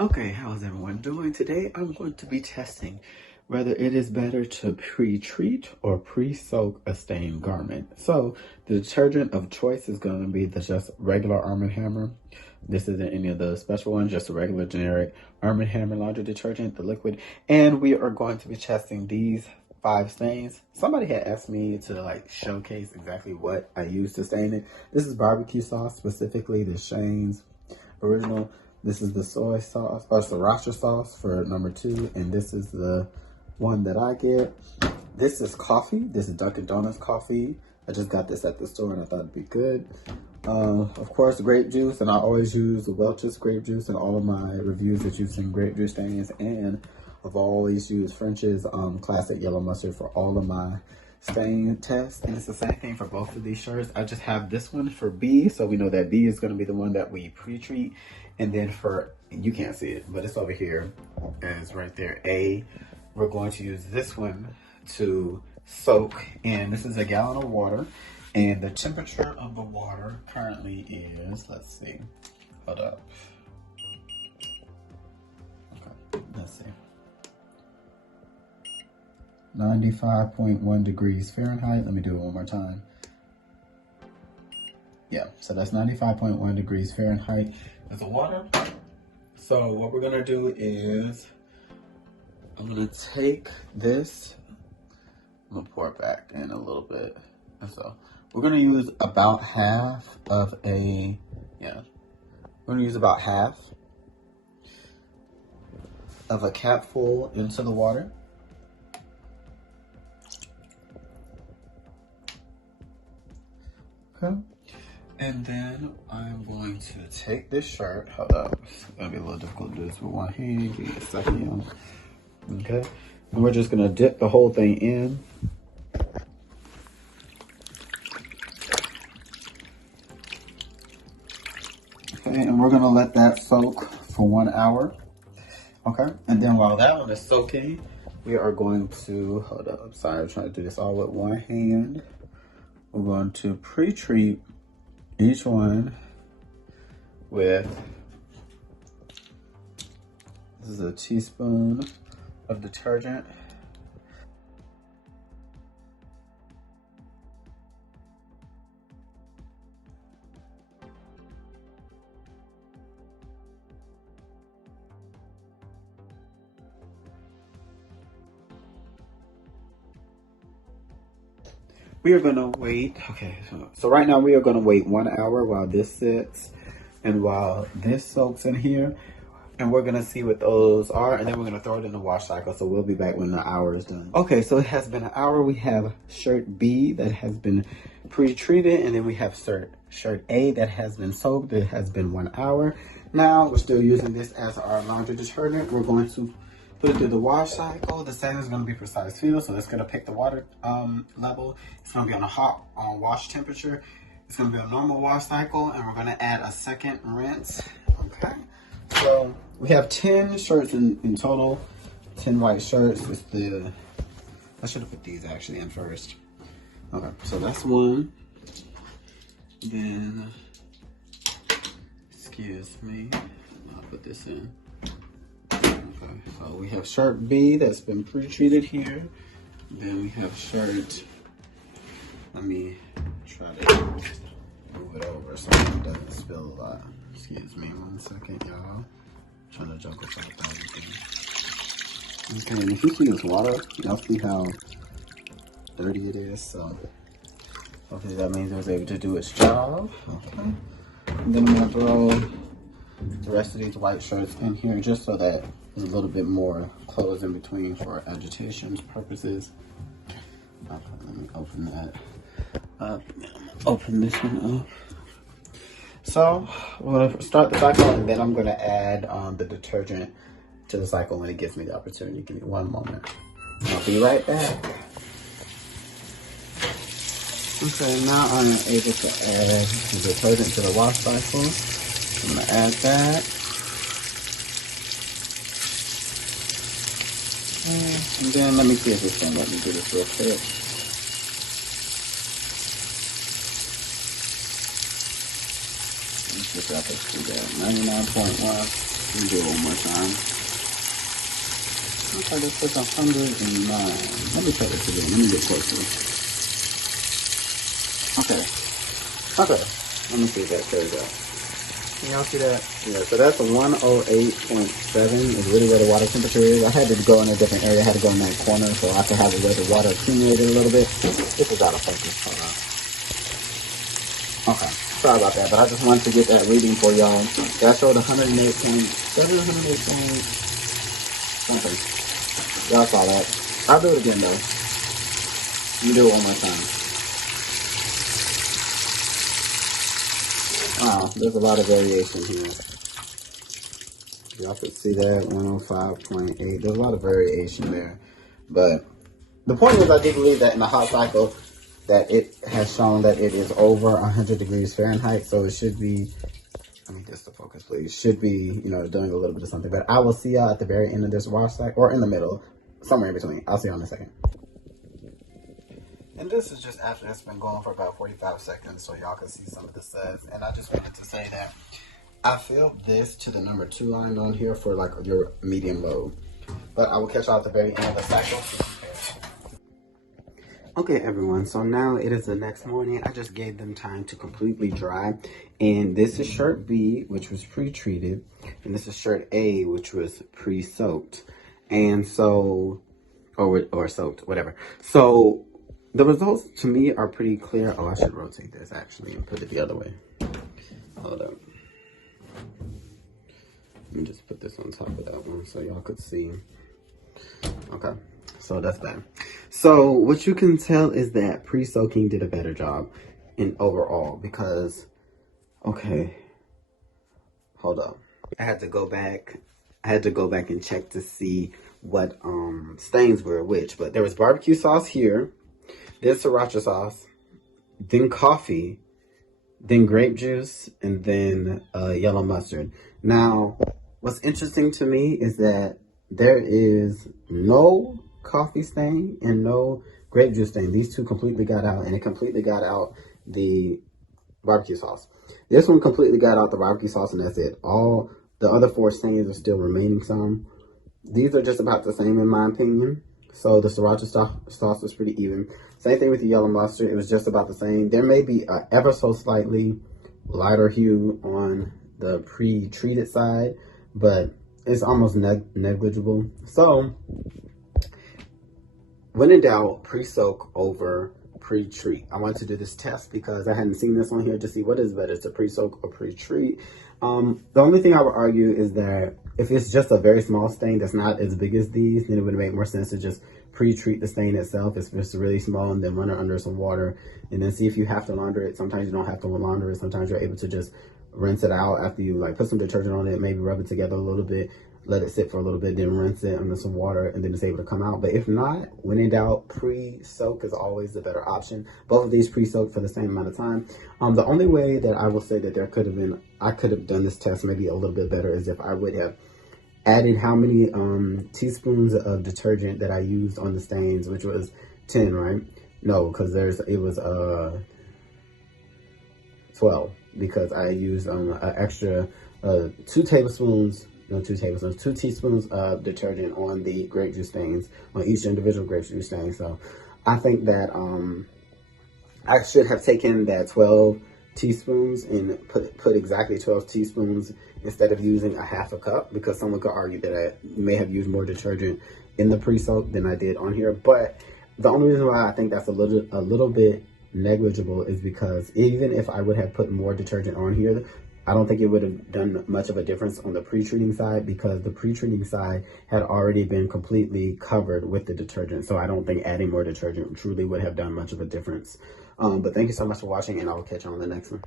Okay, how's everyone doing? Today I'm going to be testing whether it is better to pre-treat or pre-soak a stained garment. So the detergent of choice is going to be the just regular Arm & Hammer. This isn't any of the special ones, just a regular generic Arm & Hammer laundry detergent, the liquid. And we are going to be testing these 5 stains. Somebody had asked me to showcase exactly what I use to stain it. This is barbecue sauce, specifically the Shane's original. This is the soy sauce or sriracha sauce for number 2, and this is the one that I get. This is coffee. This is Dunkin' Donuts coffee. I just got this at the store and I thought it'd be good. Of course, grape juice, and I always use Welch's grape juice in all of my reviews that you've seen grape juice stains, and I've always used French's classic yellow mustard for all of my stain tests, and it's the same thing for both of these shirts. I just have this one for B, so we know that B is going to be the one that we pre-treat, and then for, you can't see it, but it's over here, and it's right there, A, we're going to use this one to soak, and this is a gallon of water, and the temperature of the water currently is, let's see, hold up, okay, let's see, 95.1 degrees Fahrenheit. Let me do it one more time. Yeah, so that's 95.1 degrees Fahrenheit is the water. So what we're gonna do is, I'm gonna take this, I'm gonna pour it back in a little bit. So we're gonna use about half of a, we're gonna use about half of a capful into the water. Okay. And then I'm going to take this shirt. Hold up. It's gonna be a little difficult to do this with one hand. Give me a second. Okay. And we're just gonna dip the whole thing in. Okay, and we're gonna let that soak for 1 hour. Okay. And then while that one is soaking, we are going to, hold up, I'm sorry, I'm trying to do this all with one hand. We're going to pre-treat each one with, this is a teaspoon of detergent. We are gonna wait, okay, so right now we are gonna wait 1 hour while this sits and while this soaks in here, and we're gonna see what those are, and then we're gonna throw it in the wash cycle, so we'll be back when the hour is done. Okay, so it has been an hour. We have shirt B that has been pre-treated, and then we have shirt A that has been soaked. It has been 1 hour. Now, we're still using this as our laundry detergent. We're going to put it through the wash cycle. The setting is going to be precise feel, so it's going to pick the water level. It's going to be on a hot wash temperature. It's going to be a normal wash cycle, and we're going to add a second rinse. Okay, so we have 10 shirts in total, 10 white shirts. It's the, I should have put these actually in first. Okay, so that's one. Then, excuse me, I'll put this in. Okay, so we have shirt B that's been pre-treated here. Then we have shirt, let me try to move it over so it doesn't spill a lot. Excuse me 1 second, y'all. I'm trying to juggle everything. Okay, and if you see this water, y'all see how dirty it is, so hopefully that means it was able to do its job. Okay, and then I'm gonna throw the rest of these white shirts in here just so that there's a little bit more clothes in between for agitation purposes. Okay, let me open that up. Open this one up. So we're gonna start the cycle, and then I'm gonna add the detergent to the cycle when it gives me the opportunity. Give me 1 moment. I'll be right back. Okay, now I'm able to add the detergent to the wash cycle. I'm gonna add that. And then let me see if this can let me do this real quick. Let's just wrap it through that. 99.1. Let me do it one more time. Okay, this says 109. Let me try this again. Let me get closer. Okay. Okay. Let me see if that carries out. Can y'all see that? Yeah, so that's a 108.7 is really where the water temperature is. I had to go in a different area. I had to go in that corner so I could have it where the water accumulated a little bit. This is out of focus. Hold on. Okay. Sorry about that, but I just wanted to get that reading for y'all. That showed 108.7, 108. Okay. Y'all saw that. I'll do it again though. Let me do it one more time. Wow, there's a lot of variation here. Y'all could see that, 105.8. There's a lot of variation there. But the point is, I do believe that in the hot cycle, that it has shown that it is over 100 degrees Fahrenheit. So it should be, let me get the focus, please. Should be, you know, doing a little bit of something. But I will see y'all at the very end of this wash cycle, or in the middle, somewhere in between. I'll see y'all in a second. And this is just after it's been going for about 45 seconds, so y'all can see some of the suds. And I just wanted to say that I filled this to the number 2 line on here for like your medium load. But I will catch y'all at the very end of the cycle. Okay, everyone, so now it is the next morning. I just gave them time to completely dry. And this is shirt B, which was pre-treated. And this is shirt A, which was pre-soaked. And so, or soaked, whatever. So the results to me are pretty clear. Oh, I should rotate this actually and put it the other way. Hold up. Let me just put this on top of that one so y'all could see. Okay, so that's better. So what you can tell is that pre-soaking did a better job in overall because, okay, hold up. I had to go back and check to see what stains were which, but there was barbecue sauce here, then sriracha sauce, then coffee, then grape juice, and then yellow mustard. Now, what's interesting to me is that there is no coffee stain and no grape juice stain. These two completely got out, and it completely got out the barbecue sauce. This one completely got out the barbecue sauce, and that's it. All the other 4 stains are still remaining some. These are just about the same in my opinion. So the sriracha sauce was pretty even. Same thing with the yellow mustard. It was just about the same. There may be a ever so slightly lighter hue on the pre-treated side, but it's almost negligible. So when in doubt, pre-soak over pre-treat. I wanted to do this test because I hadn't seen this on here to see what is better, to pre-soak or pre-treat. The only thing I would argue is that if it's just a very small stain that's not as big as these, then it would make more sense to just pre-treat the stain itself. If it's really small, and then run it under some water and then see if you have to launder it. Sometimes you don't have to launder it. Sometimes you're able to just rinse it out after you like put some detergent on it, maybe rub it together a little bit, let it sit for a little bit, then rinse it under some water, and then it's able to come out. But if not, when in doubt, pre-soak is always the better option. Both of these pre-soak for the same amount of time. The only way that I will say that I could have done this test maybe a little bit better is if I would have added how many teaspoons of detergent that I used on the stains, which was 10, right? No, because it was 12, because I used an extra 2 teaspoons of detergent on the grape juice stains, on each individual grape juice stain. So I think that I should have taken that 12 teaspoons and put exactly 12 teaspoons instead of using a half a cup, because someone could argue that I may have used more detergent in the pre-soak than I did on here. But the only reason why I think that's a little bit negligible is because even if I would have put more detergent on here, I don't think it would have done much of a difference on the pre-treating side, because the pre-treating side had already been completely covered with the detergent. So I don't think adding more detergent truly would have done much of a difference. But thank you so much for watching, and I will catch you on the next one.